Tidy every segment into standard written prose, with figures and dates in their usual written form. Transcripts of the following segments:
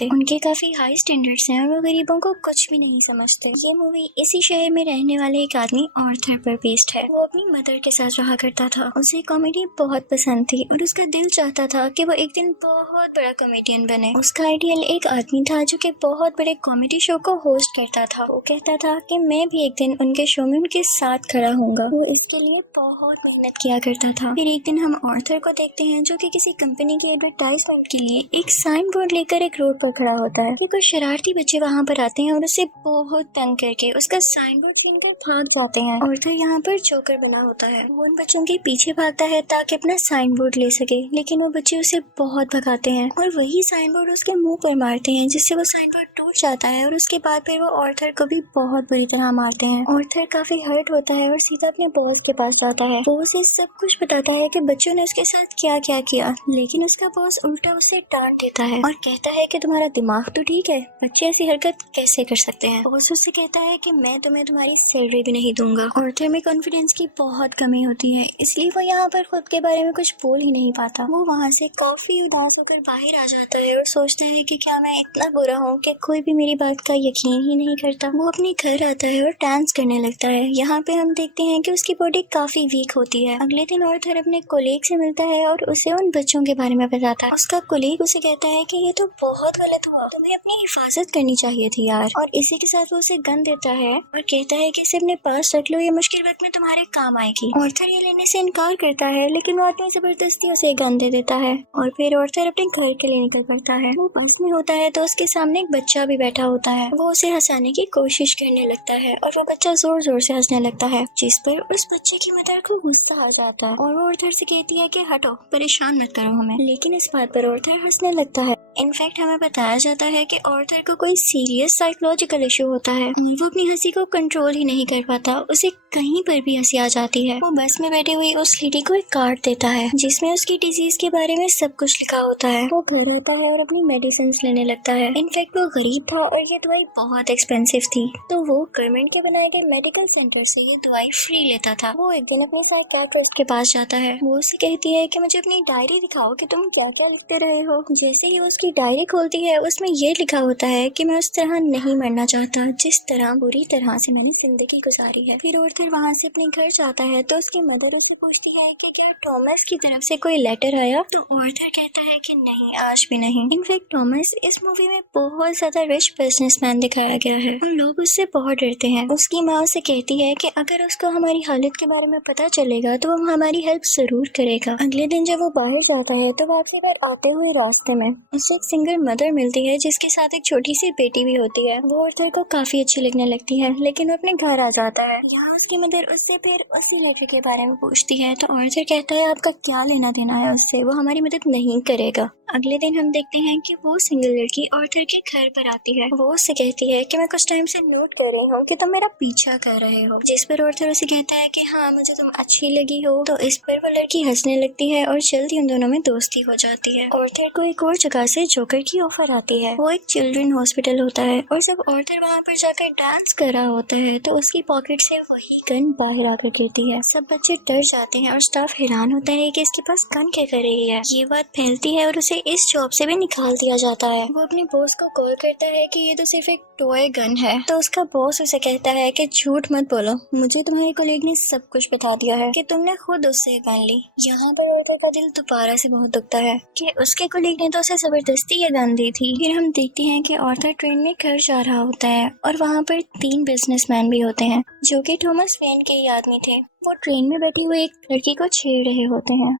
देखते। उनके काफी हाई स्टैंडर्ड्स हैं और वो गरीबों को कुछ भी नहीं समझते। ये मूवी इसी शहर में रहने वाले एक आदमी आर्थर पर बेस्ड है। वो अपनी मदर के साथ रहा करता था। उसे कॉमेडी बहुत पसंद थी और उसका दिल चाहता था कि वो एक दिन बहुत बड़ा कॉमेडियन बने। उसका आइडियल एक आदमी था जो कि बहुत बड़े कॉमेडी शो को होस्ट करता था। वो कहता था कि मैं भी एक दिन उनके शो में उनके साथ खड़ा होऊंगा। वो इसके लिए बहुत मेहनत किया करता था। फिर एक दिन हम आर्थर को देखते हैं जो कि किसी कंपनी की एडवर्टाइजमेंट के लिए एक साइन बोर्ड लेकर एक रोड पर खड़ा होता है। फिर कुछ शरारती बच्चे वहाँ पर आते हैं और उसे बहुत तंग करके उसका साइन बोर्ड छीनकर भाग जाते हैं। आर्थर यहाँ पर जोकर बना होता है। वो उन बच्चों के पीछे भागता है ताकि अपना साइन बोर्ड ले सके, लेकिन वो बच्चे उसे बहुत भगाते हैं और वही साइन बोर्ड उसके मुंह पर मारते हैं, जिससे वो साइन बोर्ड टूट जाता है। और उसके बाद फिर वो आर्थर को भी बहुत बुरी तरह मारते हैं। आर्थर काफी हर्ट होता है और सीधा अपने बॉस के पास जाता है। वो उसे सब कुछ बताता है कि बच्चों ने उसके साथ क्या क्या किया, लेकिन उसका बॉस उल्टा उसे डांट देता है और कहता है कि तुम्हारा दिमाग तो ठीक है, बच्चे ऐसी हरकत कैसे कर सकते हैं। बॉस उससे कहता है कि मैं तुम्हें तुम्हारी सैलरी भी नहीं दूंगा। आर्थर में कॉन्फिडेंस की बहुत कमी होती है, इसलिए वो यहाँ पर खुद के बारे में कुछ बोल ही नहीं पाता। वो वहाँ से काफी उदास होकर बाहर आ जाता है और सोचता है कि क्या मैं इतना बुरा हूँ कि कोई भी मेरी बात का यकीन ही नहीं करता। वो अपने घर आता है और डांस करने लगता है। यहाँ पे हम देखते हैं कि उसकी बॉडी काफी वीक होती है। अगले दिन आर्थर अपने कोलीग से मिलता है और उसे उन बच्चों के बारे में बताता है। उसका कोलीग उसे कहता है कि ये तो बहुत गलत हुआ, तुम्हें अपनी हिफाजत करनी चाहिए थी यार। और इसी के साथ वो उसे गन देता है और कहता है कि इसे अपने पास रख लो, ये मुश्किल वक्त में तुम्हारे काम आएगी। आर्थर ये लेने से इनकार करता है, लेकिन वो आदमी जबरदस्ती उसे गन दे देता है और फिर आर्थर अपने घर के लिए निकल पड़ता है। वो बस में होता है तो उसके सामने एक बच्चा भी बैठा होता है। वो उसे हंसाने की कोशिश करने लगता है और वो बच्चा जोर जोर से हंसने लगता है, जिस पर उस बच्चे की मदर को गुस्सा आ जाता है और वो आर्थर से कहती है कि हटो, परेशान मत करो हमें। लेकिन इस बात पर आर्थर हंसने लगता है। इनफैक्ट हमें बताया जाता है कि आर्थर को कोई सीरियस साइकोलॉजिकल इशू होता है। वो अपनी हंसी को कंट्रोल ही नहीं कर पाता, उसे कहीं पर भी हंसी आ जाती है। वो बस में बैठी हुई उस लेडी को एक कार्ड देता है जिसमें उसकी डिजीज के बारे में सब कुछ लिखा होता है। वो घर आता है और अपनी मेडिसिन लेने लगता है। इनफैक्ट वो गरीब था और ये दवाई बहुत एक्सपेंसिव थी, तो वो गवर्नमेंट के बनाए गए मेडिकल सेंटर से ये दवाई फ्री लेता था। वो एक दिन अपने साइकियाट्रिस्ट के पास जाता है। वो उसे कहती है कि मुझे अपनी डायरी दिखाओ कि तुम क्या क्या लिखते रहे हो। जैसे ही उसकी डायरी खोलती है उसमें ये लिखा होता है कि मैं उस तरह नहीं मरना चाहता जिस तरह बुरी तरह से मैंने जिंदगी गुजारी है। फिर आर्थर वहाँ से अपने घर जाता है तो उसकी मदर उसे पूछती है कि क्या थॉमस की तरफ से कोई लेटर आया, तो आर्थर कहता है कि नहीं, आज भी नहीं। इनफैक्ट थॉमस इस मूवी में बहुत ज्यादा रिच बिजनेसमैन दिखाया गया है और लोग उससे बहुत डरते हैं। उसकी माँ उसे कहती है कि अगर उसको हमारी हालत के बारे में पता चलेगा तो वो हमारी हेल्प जरूर करेगा। अगले दिन जब वो बाहर जाता है तो वापसी पर आते हुए रास्ते में उसे एक सिंगल मदर मिलती है जिसके साथ एक छोटी सी बेटी भी होती है। वो आर्थर को काफी अच्छी लगने लगती है, लेकिन वो अपने घर आ जाता है। यहाँ उसकी मदर उससे फिर उसी लेटर के बारे में पूछती है तो आर्थर कहता है आपका क्या लेना देना है उससे, वो हमारी मदद नहीं करेगा। अगले दिन हम देखते हैं कि वो सिंगल लड़की आर्थर के घर पर आती है। वो उससे कहती है कि मैं कुछ टाइम से नोट कर रही हूँ कि तुम मेरा पीछा कर रहे हो, जिस पर आर्थर उसे कहता है कि हाँ, मुझे तुम अच्छी लगी हो। तो इस पर वो लड़की हंसने लगती है और जल्दी उन दोनों में दोस्ती हो जाती है। आर्थर को एक और जगह से जोकर की ऑफर आती है। वो एक चिल्ड्रन हॉस्पिटल होता है और जब आर्थर वहाँ पर जाकर डांस कर रहा होता है तो उसकी पॉकेट से वही गन बाहर आकर गिरती है। सब बच्चे डर जाते हैं और स्टाफ हैरान होता है कि इसके पास गन क्या कर रही है। ये बात फैलती है और उसे इस जॉब से भी निकाल दिया जाता है। वो अपने बॉस को कॉल करता है कि ये तो सिर्फ एक टॉय गन है। तो उसका बॉस उसे कहता है कि झूठ मत बोलो, मुझे तुम्हारे कलीग ने सब कुछ बता दिया है कि तुमने खुद उससे गन ली। यहाँ पर आर्थर का दिल दोबारा से बहुत दुखता है कि उसके कलीग ने तो उसे जबरदस्ती ये गन दी थी। फिर हम देखते हैं कि आर्थर ट्रेन में घर जा रहा होता है और वहाँ पर 3 बिजनेसमैन भी होते हैं जो कि थॉमस वेन के ही आदमी थे। वो ट्रेन में बैठी हुई एक लड़की को छेड़ रहे होते हैं।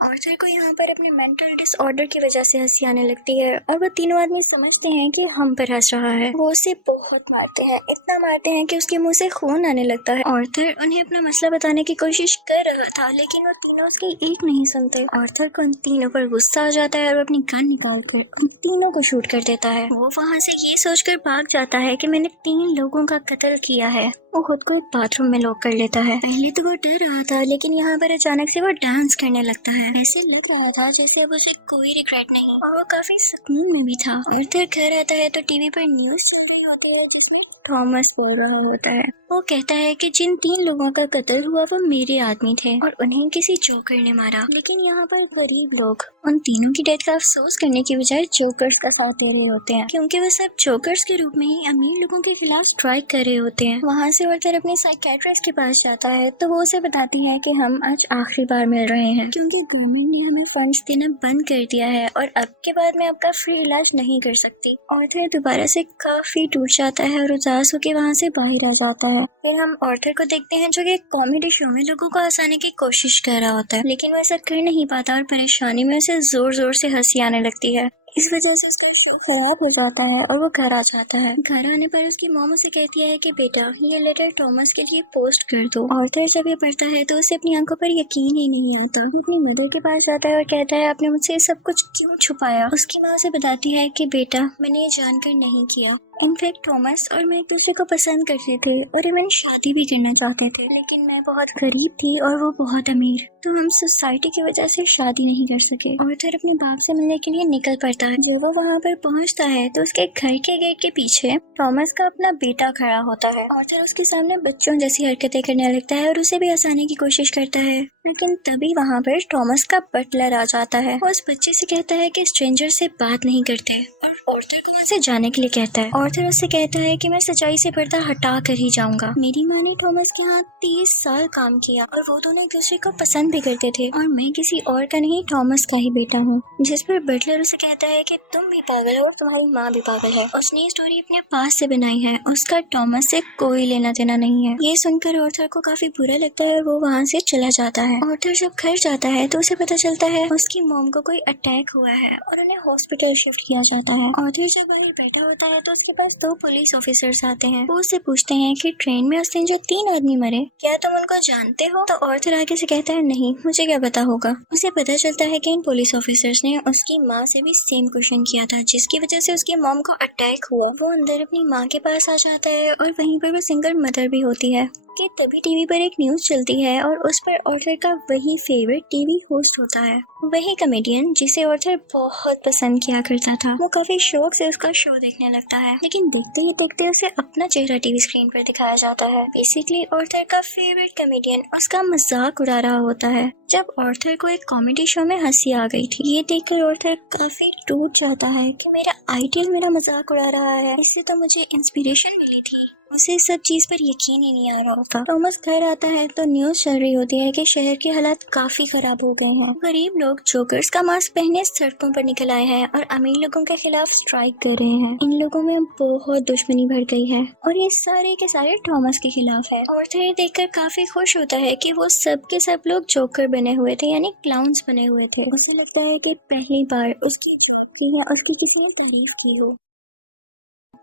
आर्थर को यहाँ पर अपने मेंटल डिसऑर्डर की वजह से हंसी आने लगती है और वो तीनों आदमी समझते हैं कि हम पर हंस रहा है। वो उसे बहुत मारते हैं, इतना मारते हैं कि उसके मुंह से खून आने लगता है। आर्थर उन्हें अपना मसला बताने की कोशिश कर रहा था, लेकिन वो तीनों उसकी एक नहीं सुनते। आर्थर को उन तीनों पर गुस्सा आ जाता है और अपनी गन निकाल कर उन तीनों को शूट कर देता है। वो वहाँ से ये सोचकर भाग जाता है कि मैंने 3 लोगों का कत्ल किया है। वो खुद को एक बाथरूम में लॉक कर लेता है। पहले तो वो डर रहा था, लेकिन यहाँ पर अचानक से वो डांस करने लगता है। ऐसे लग रहा था जैसे अब उसे कोई रिग्रेट नहीं और वो काफी सुकून में भी था। आर्थर घर आता है तो टीवी पर न्यूज़ चल रही होती है जिसमें थॉमस बोल रहा होता है। वो कहता है कि जिन 3 लोगों का कत्ल हुआ वो मेरे आदमी थे और उन्हें किसी जोकर ने मारा। लेकिन यहाँ पर गरीब लोग उन तीनों की डेथ का अफसोस करने की बजाय जोकर्स का साथ दे रहे होते हैं, क्योंकि वो सब जोकर्स के रूप में ही अमीर लोगों के खिलाफ स्ट्राइक कर रहे होते हैं। वहाँ से आर्थर अपने साइकियाट्रिस्ट के पास जाता है तो वो उसे बताती है कि हम आज आखिरी बार मिल रहे हैं, क्योंकि गवर्नमेंट ने हमें फंड्स देना बंद कर दिया है और अब के बाद मैं आपका फ्री इलाज नहीं कर सकती। आर्थर दोबारा से काफी टूट जाता है और उदास होकर वहाँ से बाहर आ जाता है। फिर हम आर्थर को देखते हैं जो कि कॉमेडी शो में लोगों को हंसाने की कोशिश कर रहा होता है, लेकिन वो ऐसा कर नहीं पाता और परेशानी में उसे जोर जोर से हंसी आने लगती है। इस वजह से उसका शो खराब हो जाता है और वो घर आ जाता है। घर आने पर उसकी मॉम उसे कहती है कि बेटा ये लेटर थॉमस के लिए पोस्ट कर दो। आर्थर जब ये पढ़ता है तो उसे अपनी आंखों पर यकीन ही नहीं होता। अपनी मदर के पास जाता है और कहता है आपने मुझसे सब कुछ क्यों छुपाया। उसकी माँ उसे बताती है कि बेटा मैंने ये जानकर नहीं किया। इनफैक्ट थॉमस और मैं एक दूसरे को पसंद करते थे और मैंने शादी भी करना चाहते थे, लेकिन मैं बहुत गरीब थी और वो बहुत अमीर, तो हम सोसाइटी की वजह से शादी नहीं कर सके। आर्थर अपने बाप से मिलने के लिए निकल पड़ता है। जब वो वहाँ पर पहुँचता है तो उसके घर के गेट के पीछे थॉमस का अपना बेटा खड़ा होता है। आर्थर उसके सामने बच्चों जैसी हरकतें करने लगता है और उसे भी हंसाने की कोशिश करता है, लेकिन तभी वहाँ पर थॉमस का बटलर आ जाता है। वो उस बच्चे से कहता है कि स्ट्रेंजर से बात नहीं करते और आर्थर को वहाँ से जाने के लिए कहता है। आर्थर उससे कहता है कि मैं सच्चाई से पर्दा हटा कर ही जाऊंगा। मेरी माँ ने थॉमस के यहाँ 30 साल काम किया और वो दोनों एक दूसरे को पसंद भी करते थे और मैं किसी और का नहीं थॉमस का ही बेटा हूँ। जिस पर बटलर उसे कहता है कि तुम भी पागल हो और तुम्हारी माँ भी पागल है। उसने ये स्टोरी अपने पास से बनाई है, उसका थॉमस से कोई लेना देना नहीं है। ये सुनकर आर्थर को काफी बुरा लगता है और वो वहाँ से चला जाता है। आर्थर जब घर जाता है तो उसे पता चलता है उसकी मॉम को कोई अटैक हुआ है और उन्हें हॉस्पिटल शिफ्ट किया जाता है। आर्थर जब वहीं बैठा होता है तो उसके पास 2 पुलिस ऑफिसर्स आते हैं। वो उससे पूछते हैं कि ट्रेन में उस दिन जो 3 आदमी मरे क्या तुम उनको जानते हो। तो आर्थर आगे से कहता है नहीं, मुझे क्या पता होगा। उसे पता चलता है कि इन पुलिस ऑफिसर्स ने उसकी माँ से भी सेम क्वेश्चन किया था, जिसकी वजह से उसकी मॉम को अटैक हुआ। वो अंदर अपनी माँ के पास आ जाता है और वहीं पर वो सिंगल मदर भी होती है कि तभी टीवी पर एक न्यूज चलती है और उस पर आर्थर का वही फेवरेट टीवी होस्ट होता है, वही कॉमेडियन जिसे आर्थर बहुत पसंद किया करता था। वो काफी शौक से उसका शो देखने लगता है, लेकिन देखते ही देखते उसे अपना चेहरा टीवी स्क्रीन पर दिखाया जाता है। बेसिकली आर्थर का फेवरेट कॉमेडियन उसका मजाक उड़ा रहा होता है। जब आर्थर को एक कॉमेडी शो में हंसी आ गई थी, ये देखकर आर्थर काफी टूट जाता है कि मेरा आइडियल मेरा मजाक उड़ा रहा है, इससे तो मुझे इंस्पिरेशन मिली थी। उसे सब चीज पर यकीन ही नहीं आ रहा होता। थॉमस घर आता है तो न्यूज चल रही होती है कि शहर के हालात काफी खराब हो गए हैं। गरीब लोग जोकर्स का मास्क पहने सड़कों पर निकल आए हैं और अमीर लोगों के खिलाफ स्ट्राइक कर रहे हैं। इन लोगों में बहुत दुश्मनी भर गई है और ये सारे के सारे थॉमस के खिलाफ है। आर्थर ये देखकर काफी खुश होता है कि वो सब के सब लोग जोकर बने हुए थे, यानी क्लाउन्स बने हुए थे। उसे लगता है कि पहली बार उसकी जॉब की है और उसकी किसी ने तारीफ की हो।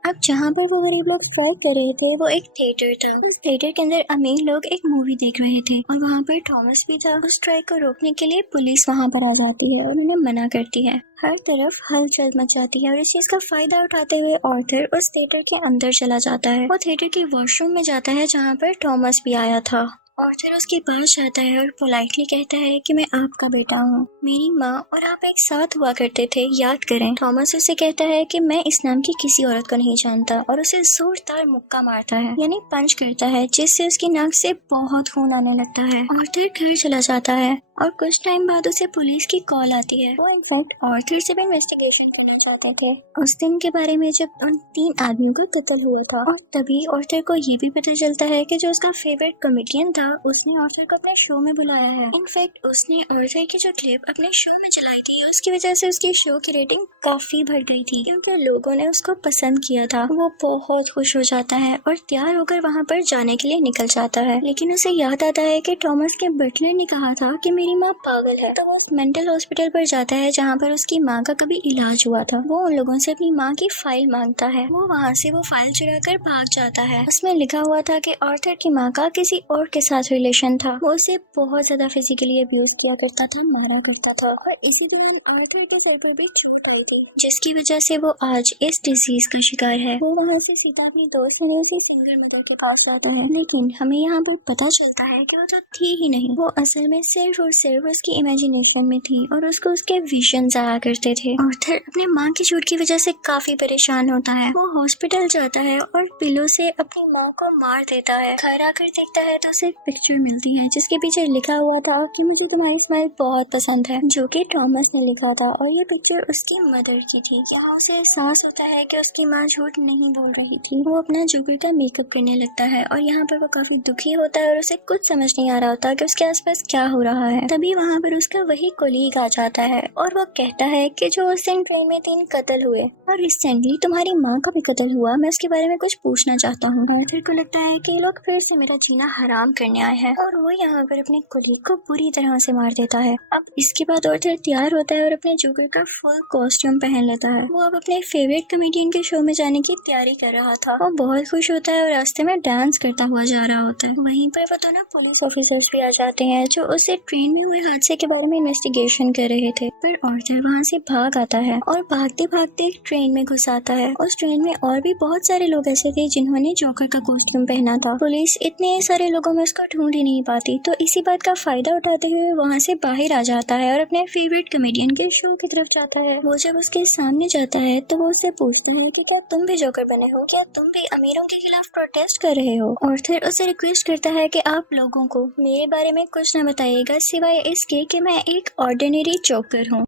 अब जहाँ पर वो गरीब लोग स्ट्राइक कर रहे थे वो एक थिएटर था। उस थिएटर के अंदर अमीर लोग एक मूवी देख रहे थे और वहाँ पर थॉमस भी था। उस स्ट्राइक को रोकने के लिए पुलिस वहाँ पर आ जाती है और उन्हें मना करती है। हर तरफ हलचल मच जाती है और इस चीज का फायदा उठाते हुए आर्थर उस थिएटर के अंदर चला जाता है। वो थिएटर के वॉशरूम में जाता है जहाँ पर थॉमस भी आया था। आर्थर उसके पास जाता है और पोलाइटली कहता है कि मैं आपका बेटा हूँ, मेरी माँ और आप एक साथ हुआ करते थे, याद करें। थॉमस उसे कहता है कि मैं इस नाम की किसी औरत को नहीं जानता और उसे जोरदार मुक्का मारता है, यानी पंच करता है, जिससे उसकी नाक से बहुत खून आने लगता है। आर्थर घर चला जाता है और कुछ टाइम बाद उसे पुलिस की कॉल आती है। वो इनफैक्ट आर्थर से भी इन्वेस्टिगेशन करना चाहते थे उस दिन के बारे में जब उन 3 आदमियों का कत्ल हुआ था। और तभी आर्थर को ये भी पता चलता है कि जो उसका फेवरेट कॉमेडियन था उसने आर्थर को अपने शो में बुलाया है। इनफैक्ट उसने आर्थर की जो क्लिप अपने शो में चलाई थी उसकी वजह से उसकी शो की रेटिंग काफी बढ़ गई थी, क्योंकि लोगों ने उसको पसंद किया था। वो बहुत खुश हो जाता है और तैयार होकर वहाँ पर जाने के लिए निकल जाता है, लेकिन उसे याद आता है कि थॉमस के बटलर ने कहा था कि मेरी माँ पागल है। तो वो मेंटल हॉस्पिटल पर जाता है जहाँ पर उसकी माँ का कभी इलाज हुआ था। वो उन लोगों से अपनी माँ की फाइल मांगता है। वो वहाँ से वो फाइल चुरा कर भाग जाता है। उसमें लिखा हुआ था कि आर्थर की माँ का किसी और के साथ रिलेशन था। वो उसे बहुत ज्यादा फिजिकली अब्यूज किया करता था, मारा करता था। और इसी दौरान आर्थर के सर पर भी चोट आई थी, जिसकी वजह से वो आज इस डिजीज का शिकार है। वो वहाँ से सीधा अपनी दोस्त यानी उसी सिंगल मदर के पास जाता है, लेकिन हमें यहाँ पर पता चलता है कि वो तो थी ही नहीं। वो असल में सिर्फ और सिर्फ उसकी इमेजिनेशन में थी और उसको उसके विजन्स आया करते थे। आर्थर अपने माँ की चोट की वजह से काफी परेशान होता है। वो हॉस्पिटल जाता है और पिलो से अपनी माँ को मार देता है। घर आकर देखता है तो उसे एक पिक्चर मिलती है जिसके पीछे लिखा हुआ था कि मुझे तुम्हारी स्माइल बहुत पसंद है, जो कि थॉमस ने लिखा था और ये पिक्चर उसकी मदर की थी। यहाँ उसे एहसास होता है कि उसकी माँ झूठ नहीं बोल रही थी। वो अपना जोकर का मेकअप करने लगता है और यहाँ पर वो काफी दुखी होता है और उसे कुछ समझ नहीं आ रहा होता कि उसके आसपास क्या हो रहा है। तभी वहाँ पर उसका वही कोलीग आ जाता है और वो कहता है कि जो उस दिन ट्रेन में 3 कत्ल हुए और रिसेंटली तुम्हारी माँ का भी कत्ल हुआ, मैं उसके बारे में कुछ पूछना चाहता हूँ। आर्थर को लगता है कि ये लोग फिर से मेरा जीना हराम करने आए हैं और वो यहाँ पर अपने कोलीग को बुरी तरह से मार देता है। अब इसके बाद आर्थर तैयार होता है और अपने जोकर का फुल कॉस्ट्यूम पहन लेता है। वो अब अपने फेवरेट कॉमेडियन के शो में जाने की तैयारी कर रहा था। वो बहुत खुश होता है और रास्ते में डांस करता हुआ जा रहा होता है। वहीं पर वो दोनों पुलिस ऑफिसर्स भी आ जाते हैं जो उसे ट्रेन में हुए हादसे के बारे में इन्वेस्टिगेशन कर रहे थे। फिर आर्थर वहाँ से भाग आता है और भागते भागते एक ट्रेन में घुस आता है। उस ट्रेन में और भी बहुत सारे लोग ऐसे थे जिन्होंने जोकर का कॉस्ट्यूम पहना था। पुलिस इतने सारे लोगों में उसको ढूंढ ही नहीं पाती, तो इसी बात का फायदा उठाते हुए वहाँ से बाहर आ जाता है और अपने फेवरेट कॉमेडियन के शो की तरफ जाता है। वो जब उसके सामने जाता है तो वो उससे पूछता है कि क्या तुम भी जोकर बने हो, क्या तुम भी अमीरों के खिलाफ प्रोटेस्ट कर रहे हो। आर्थर उसे रिक्वेस्ट करता है कि आप लोगों को मेरे बारे में कुछ न बताइएगा सिवाय इसके कि मैं एक ऑर्डिनरी जोकर हूँ।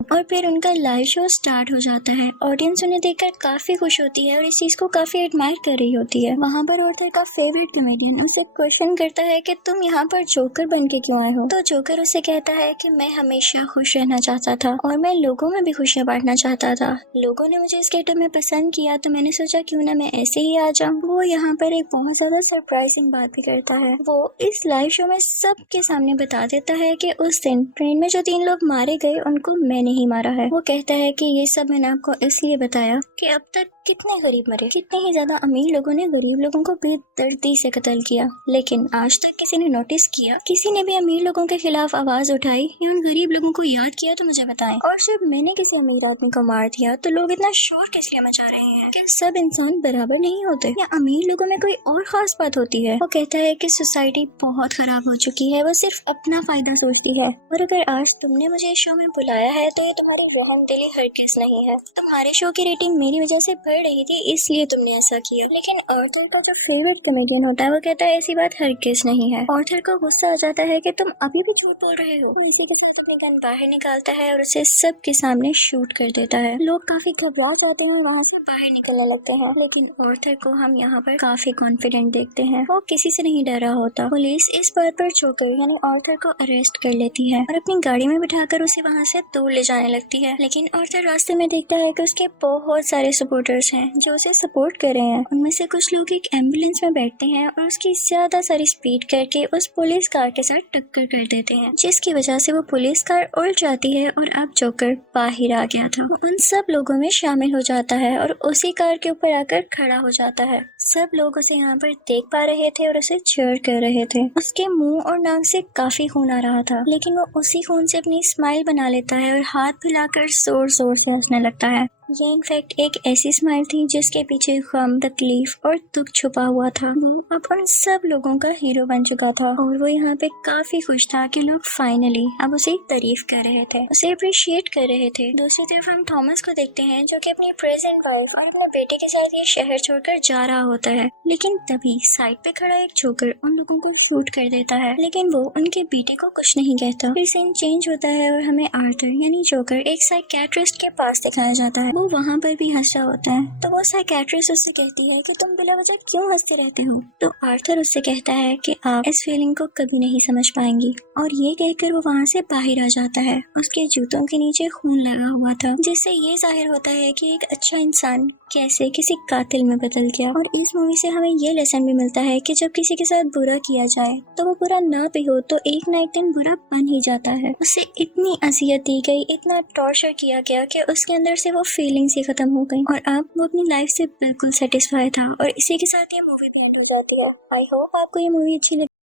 और फिर उनका लाइव शो स्टार्ट हो जाता है। ऑडियंस उन्हें देखकर काफी खुश होती है और इस चीज को काफी एडमायर कर रही होती है। वहाँ पर आर्थर का फेवरेट कॉमेडियन उसे क्वेश्चन करता है कि तुम यहाँ पर जोकर बन के क्यों आए हो। तो जोकर उसे कहता है कि मैं हमेशा खुश रहना चाहता था और मैं लोगों में भी खुशियाँ बांटना चाहता था। लोगों ने मुझे इस गेटअप में पसंद किया तो मैंने सोचा क्यों ना मैं ऐसे ही आ जाऊँ। वो यहाँ पर एक बहुत ज्यादा सरप्राइजिंग बात भी करता है। वो इस लाइव शो में सबके सामने बता देता है कि उस दिन ट्रेन में जो 3 लोग मारे गए उनको मैंने ही मारा है। वो कहता है कि ये सब मैंने आपको इसलिए बताया कि अब तक कितने गरीब मरे, कितने ही ज्यादा अमीर लोगों ने गरीब लोगों को बेदर्दी से कत्ल किया, लेकिन आज तक किसी ने नोटिस किया, किसी ने भी अमीर लोगों के खिलाफ आवाज उठाई या उन गरीब लोगों को याद किया तो मुझे बताएं। और जब मैंने किसी अमीर आदमी को मार दिया तो लोग इतना शोर किस लिए मचा रहे हैं? कि सब इंसान बराबर नहीं होते या अमीर लोगों में कोई और खास बात होती है? वो कहता है कि सोसाइटी बहुत खराब हो चुकी है, वो सिर्फ अपना फायदा सोचती है और अगर आज तुमने मुझे इस शो में बुलाया है तो ये तुम्हारी रहमदिली हरगिज नहीं है। तुम्हारे शो की रेटिंग मेरी वजह से बढ़ रही थी इसलिए तुमने ऐसा किया। लेकिन आर्थर का जो फेवरेट कॉमेडियन होता है वो कहता है ऐसी बात हरगिज नहीं है। आर्थर को गुस्सा आ जाता है कि तुम अभी भी झूठ बोल रहे हो। इसी के साथ अपने गन बाहर निकालता है और उसे सबके सामने शूट कर देता है। लोग काफी घबरा जाते हैं और वहाँ से बाहर निकलने लगते हैं, लेकिन आर्थर को हम यहाँ पर काफी कॉन्फिडेंट देखते हैं। वो किसी से नहीं डरा होता। पुलिस इस बात पर जोकर यानी आर्थर को अरेस्ट कर लेती है और अपनी गाड़ी में बिठाकर उसे वहाँ से दूर ले जाने लगती है। लेकिन आर्थर रास्ते में देखता है कि उसके बहुत सारे सपोर्टर्स हैं जो उसे सपोर्ट कर रहे हैं। उनमें से कुछ लोग एक एम्बुलेंस में बैठते हैं और उसकी ज्यादा सारी स्पीड करके उस पुलिस कार के साथ टक्कर कर देते हैं, जिसकी वजह से वो पुलिस कार उल्ट जाती है और अब जोकर बाहर आ गया था। वो उन सब लोगों में शामिल हो जाता है और उसी कार के ऊपर आकर खड़ा हो जाता है। सब लोग उसे यहाँ पर देख पा रहे थे और उसे चीयर कर रहे थे। उसके मुंह और नाक से काफी खून आ रहा था, लेकिन वो उसी खून से अपनी स्माइल बना लेता है और हाथ फैलाकर जोर जोर से हंसने लगता है। ये इनफैक्ट एक ऐसी स्माइल थी जिसके पीछे गम, तकलीफ और दुख छुपा हुआ था। वो अब उन सब लोगों का हीरो बन चुका था और वो यहाँ पे काफी खुश था कि लोग फाइनली अब उसे तारीफ कर रहे थे, उसे अप्रिशिएट कर रहे थे। दूसरी तरफ हम थॉमस को देखते हैं जो कि अपनी प्रेजेंट वाइफ और अपने बेटे के साथ ये शहर छोड़कर जा रहा होता है, लेकिन तभी साइड पे खड़ा एक जोकर उन लोगों को शूट कर देता है, लेकिन वो उनके बेटे को कुछ नहीं कहता। फिर सीन चेंज होता है और हमें आर्थर यानी जोकर एक साइकियाट्रिस्ट के पास दिखाया जाता है। वो वहाँ पर भी हंस रहा होता है, तो वो साइकियाट्रिस्ट उससे कहती है कि तुम बिला वजह क्यों हंसते रहते हो। तो आर्थर उससे कहता है कि आप इस फीलिंग को कभी नहीं समझ पाएंगी, और ये कहकर वो वहाँ से बाहर आ जाता है। उसके जूतों के नीचे खून लगा हुआ था, जिससे ये जाहिर होता है कि एक अच्छा इंसान कैसे किसी कातिल में बदल गया। और इस मूवी से हमें ये लेसन भी मिलता है कि जब किसी के साथ बुरा किया जाए तो वो बुरा ना भी हो तो एक ना एक दिन बुरा बन ही जाता है। उसे इतनी अजियत दी गई, इतना टॉर्चर किया गया कि उसके अंदर से वो फीलिंग्स ही खत्म हो गई और अब वो अपनी लाइफ से बिल्कुल सेटिस्फाई था। और इसी के साथ ये मूवी भी एंड हो जाती है। आई होप आपको ये मूवी अच्छी लगी।